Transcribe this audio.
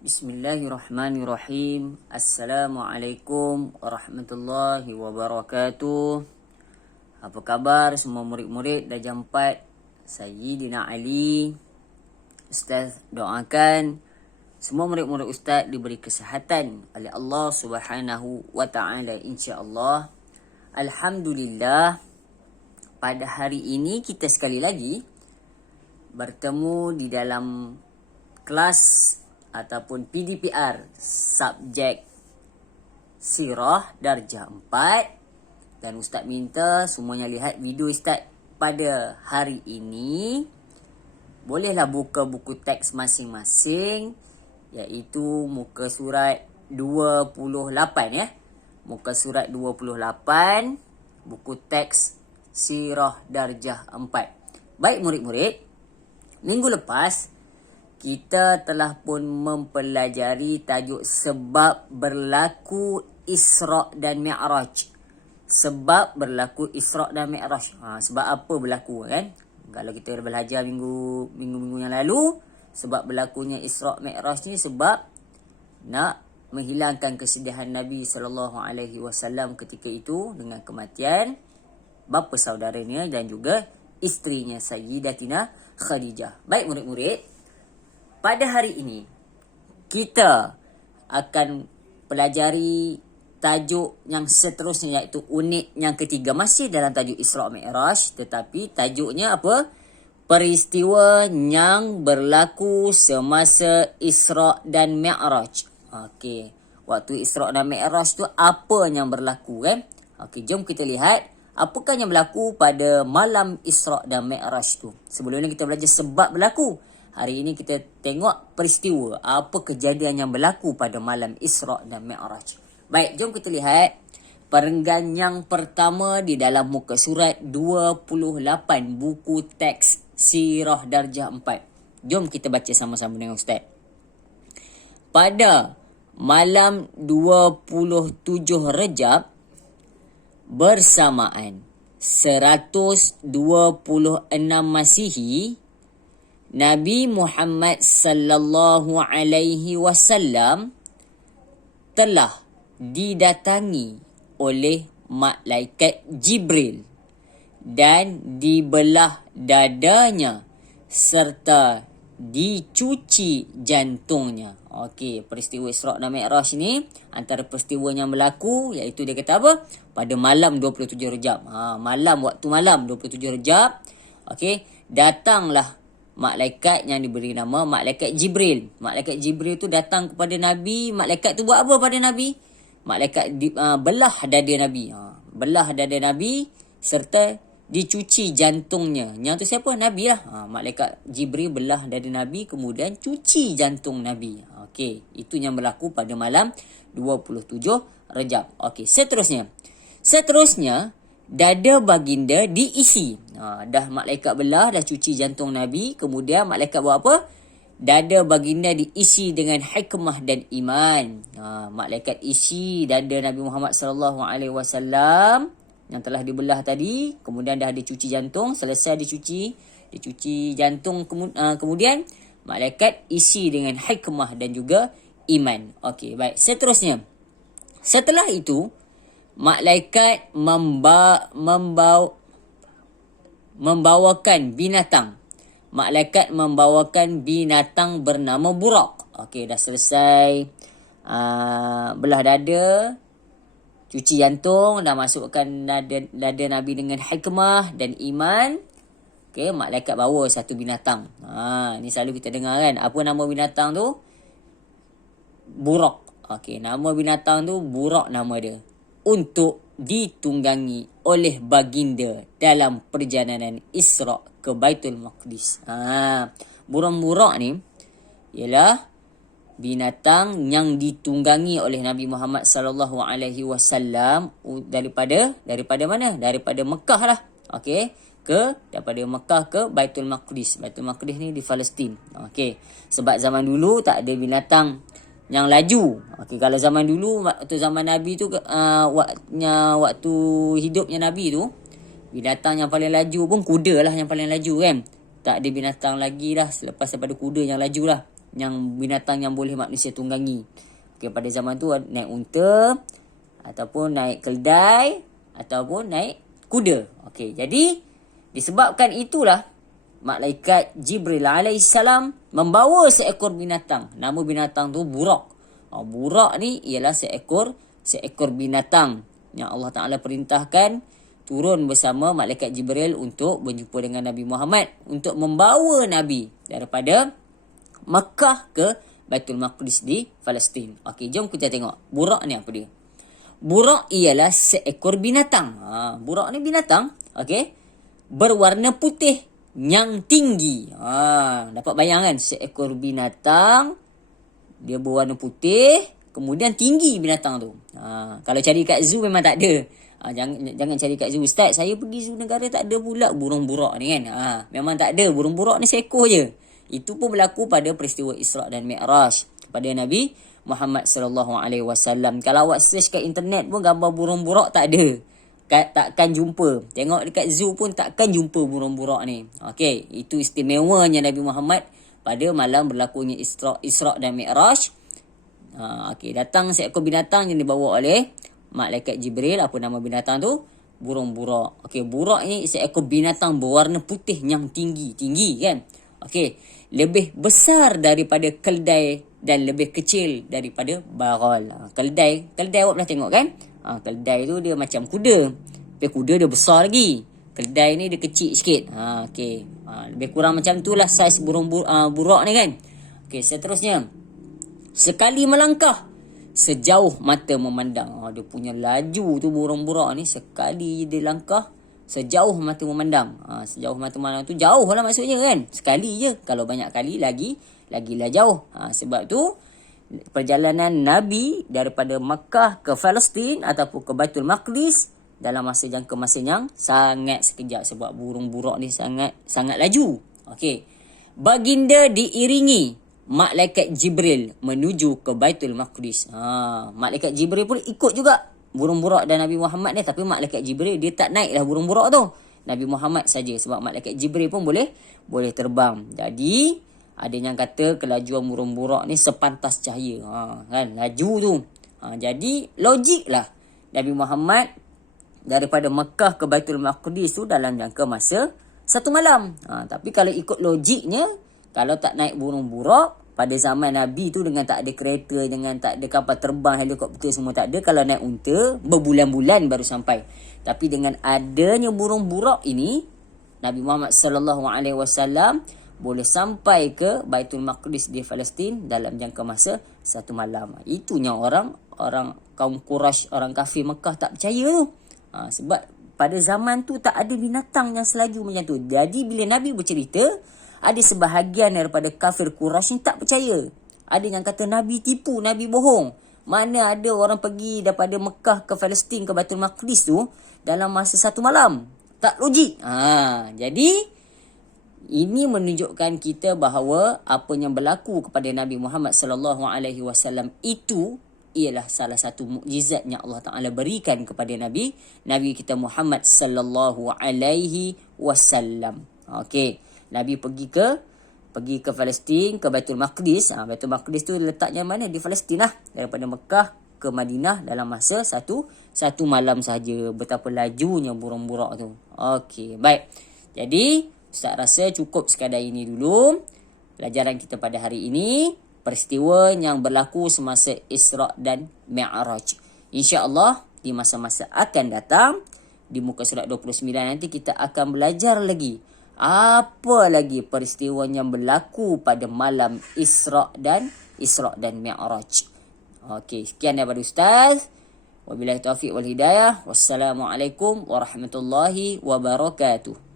Bismillahirrahmanirrahim. Assalamualaikum warahmatullahi wabarakatuh. Apa khabar semua murid-murid darjah 4? Sayyidina Ali. Ustaz doakan semua murid-murid Ustaz diberi kesihatan oleh Allah Subhanahu wa taala insya-Allah. Alhamdulillah, pada hari ini kita sekali lagi bertemu di dalam kelas ataupun PDPR subjek Sirah darjah 4, dan Ustaz minta semuanya lihat video Ustaz pada hari ini. Bolehlah buka buku teks masing-masing, iaitu muka surat 28 ya. Muka surat 28 buku teks Sirah darjah 4. Baik murid-murid, minggu lepas kita telah pun mempelajari tajuk sebab berlaku Isra' dan Mi'raj. Sebab berlaku Isra' dan Mi'raj. Sebab apa berlaku kan? Kalau kita dah belajar minggu-minggu yang lalu, sebab berlakunya Isra' Mi'raj ni sebab nak menghilangkan kesedihan Nabi SAW ketika itu dengan kematian bapa saudaranya dan juga isterinya Sayyidatina Khadijah. Baik murid-murid, pada hari ini kita akan pelajari tajuk yang seterusnya, iaitu unit yang ketiga, masih dalam tajuk Isra' Mi'raj, tetapi tajuknya apa? Peristiwa yang berlaku semasa Isra' dan Mi'raj. Okey, waktu Isra' dan Mi'raj tu apa yang berlaku kan? Okey, jom kita lihat apakah yang berlaku pada malam Isra' dan Mi'raj tu. Sebelum ni kita belajar sebab berlaku. Hari ini kita tengok peristiwa, apa kejadian yang berlaku pada malam Isra' dan Mi'raj. Baik, jom kita lihat perenggan yang pertama di dalam muka surat 28 buku teks Sirah darjah 4. Jom kita baca sama-sama dengan Ustaz. Pada malam 27 Rejab bersamaan 126 Masihi, Nabi Muhammad sallallahu alaihi wasallam telah didatangi oleh malaikat Jibril dan dibelah dadanya serta dicuci jantungnya. Okey, peristiwa Isra' dan Mi'raj ni antara peristiwa yang berlaku, iaitu dia kata apa? Pada malam 27 Rejab. Waktu malam 27 Rejab. Okey, datanglah malaikat yang diberi nama malaikat Jibril. Malaikat Jibril tu datang kepada Nabi. Malaikat tu buat apa pada Nabi? Malaikat belah dada Nabi. Belah dada Nabi serta dicuci jantungnya. Yang tu siapa? Nabi lah. Malaikat Jibril belah dada Nabi kemudian cuci jantung Nabi. Okey, itu yang berlaku pada malam 27 Rejab. Okey, seterusnya dada baginda diisi. Dah malaikat belah, dah cuci jantung Nabi. Kemudian malaikat buat apa? Dada baginda diisi dengan hikmah dan iman. Malaikat isi dada Nabi Muhammad SAW yang telah dibelah tadi. Kemudian dah dicuci jantung. Selesai dicuci jantung. Kemudian malaikat isi dengan hikmah dan juga iman. Okey, baik. Seterusnya, setelah itu malaikat membawakan binatang. Malaikat membawakan binatang bernama Burak. Okey, dah selesai belah dada, cuci jantung, dah masukkan dada Nabi dengan hikmah dan iman. Okey, malaikat bawa satu binatang. Ni selalu kita dengar kan. Apa nama binatang tu? Burak. Okey, nama binatang tu Burak nama dia. Untuk ditunggangi oleh baginda dalam perjalanan Isra' ke Baitul Maqdis. Burung-burak ni ialah binatang yang ditunggangi oleh Nabi Muhammad sallallahu alaihi wasallam daripada mana? Daripada Mekah lah. Okey, daripada Mekah ke Baitul Maqdis. Baitul Maqdis ni di Palestin. Okey, sebab zaman dulu tak ada binatang yang laju. Okey, kalau zaman dulu, waktu zaman Nabi tu, waktu hidupnya Nabi tu, binatang yang paling laju pun kuda lah yang paling laju kan. Tak ada binatang lagi lah selepas daripada kuda yang laju lah. yang binatang yang boleh manusia tunggangi. Okey, pada zaman tu naik unta ataupun naik keldai ataupun naik kuda. Okey, jadi disebabkan itulah malaikat Jibril alaihissalam membawa seekor binatang. Nama binatang tu Burak. Burak ni ialah seekor binatang yang Allah Ta'ala perintahkan turun bersama malaikat Jibril untuk berjumpa dengan Nabi Muhammad, untuk membawa Nabi daripada Makkah ke Baitul Maqdis di Palestin. Okey, jom kita tengok Burak ni apa dia. Burak ialah seekor binatang. Burak ni binatang, okey, berwarna putih yang tinggi. Dapat bayangkan seekor binatang dia berwarna putih, kemudian tinggi binatang tu. Kalau cari kat zoo memang tak ada. Jangan cari kat zoo. Ustaz, saya pergi zoo negara tak ada pula burung burak ni kan. Memang tak ada. Burung burak ni seekor je. Itu pun berlaku pada peristiwa Isra' dan Mi'raj kepada Nabi Muhammad sallallahu alaihi wasallam. Kalau awak search kat internet pun gambar burung burak tak ada. Takkan jumpa. Tengok dekat zoo pun takkan jumpa burung burak ni. Okey, itu istimewanya Nabi Muhammad pada malam berlakunya Isra' dan Mi'raj. Okey, datang seekor binatang yang dibawa oleh malaikat Jibril. Apa nama binatang tu? Burung burak. Okey, burak ni seekor binatang berwarna putih yang tinggi kan. Okey, lebih besar daripada keldai dan lebih kecil daripada baral. Keldai awak pernah tengok kan? Keldai tu dia macam kuda. Tapi kuda dia besar lagi. Keldai ni dia kecil sikit. Okey. Lebih kurang macam tu lah saiz burung burak ni kan. Okey, seterusnya. Sekali melangkah sejauh mata memandang. Dia punya laju tu burung burak ni. Sekali dia langkah sejauh mata memandang. Sejauh mata memandang tu jauh lah maksudnya kan. Sekali je. Kalau banyak kali lagilah jauh. Sebab tu perjalanan Nabi daripada Makkah ke Palestin ataupun ke Baitul Maqdis dalam jangka masa yang sangat sekejap sebab burung burak ni sangat laju. Okey. Baginda diiringi malaikat Jibril menuju ke Baitul Maqdis. Malaikat Jibril pun ikut juga burung burak dan Nabi Muhammad ni, tapi malaikat Jibril dia tak naiklah burung burak tu. Nabi Muhammad saja sebab malaikat Jibril pun boleh terbang. Jadi ada yang kata kelajuan burung burak ni sepantas cahaya. Kan laju tu. Jadi logiklah Nabi Muhammad daripada Mekah ke Baitul Maqdis tu dalam jangka masa 1 malam. Tapi kalau ikut logiknya, kalau tak naik burung burak pada zaman Nabi tu dengan tak ada kereta, dengan tak ada kapal terbang, helikopter semua tak ada, kalau naik unta berbulan-bulan baru sampai. Tapi dengan adanya burung burak ini, Nabi Muhammad sallallahu alaihi wasallam boleh sampai ke Baitul Maqdis di Palestin dalam jangka masa 1 malam. Itunya orang kaum Quraisy, orang kafir Mekah tak percaya tu. Sebab pada zaman tu tak ada binatang yang selaju macam tu. Jadi bila Nabi bercerita, ada sebahagian daripada kafir Quraisy ni tak percaya. Ada yang kata Nabi tipu, Nabi bohong. Mana ada orang pergi daripada Mekah ke Palestin ke Baitul Maqdis tu dalam masa 1 malam. Tak logik. Jadi ini menunjukkan kita bahawa apa yang berlaku kepada Nabi Muhammad sallallahu alaihi wasallam itu ialah salah satu mukjizat yang Allah Taala berikan kepada Nabi kita Muhammad sallallahu alaihi wasallam. Okey, Nabi pergi ke Palestin, ke Baitul Maqdis. Baitul Maqdis tu letaknya mana? Di Palestin lah. Daripada Mekah ke Madinah dalam masa satu malam sahaja. Betapa lajunya burung burak tu. Okey, baik. Jadi Ustaz rasa cukup sekadar ini dulu pelajaran kita pada hari ini. Peristiwa yang berlaku semasa Isra' dan Mi'raj. InsyaAllah di masa-masa akan datang, di muka surat 29 nanti kita akan belajar lagi apa lagi peristiwa yang berlaku pada malam Isra' dan Mi'raj. Okey, sekian daripada Ustaz. Wabillahi taufiq wal hidayah. Wassalamualaikum warahmatullahi wabarakatuh.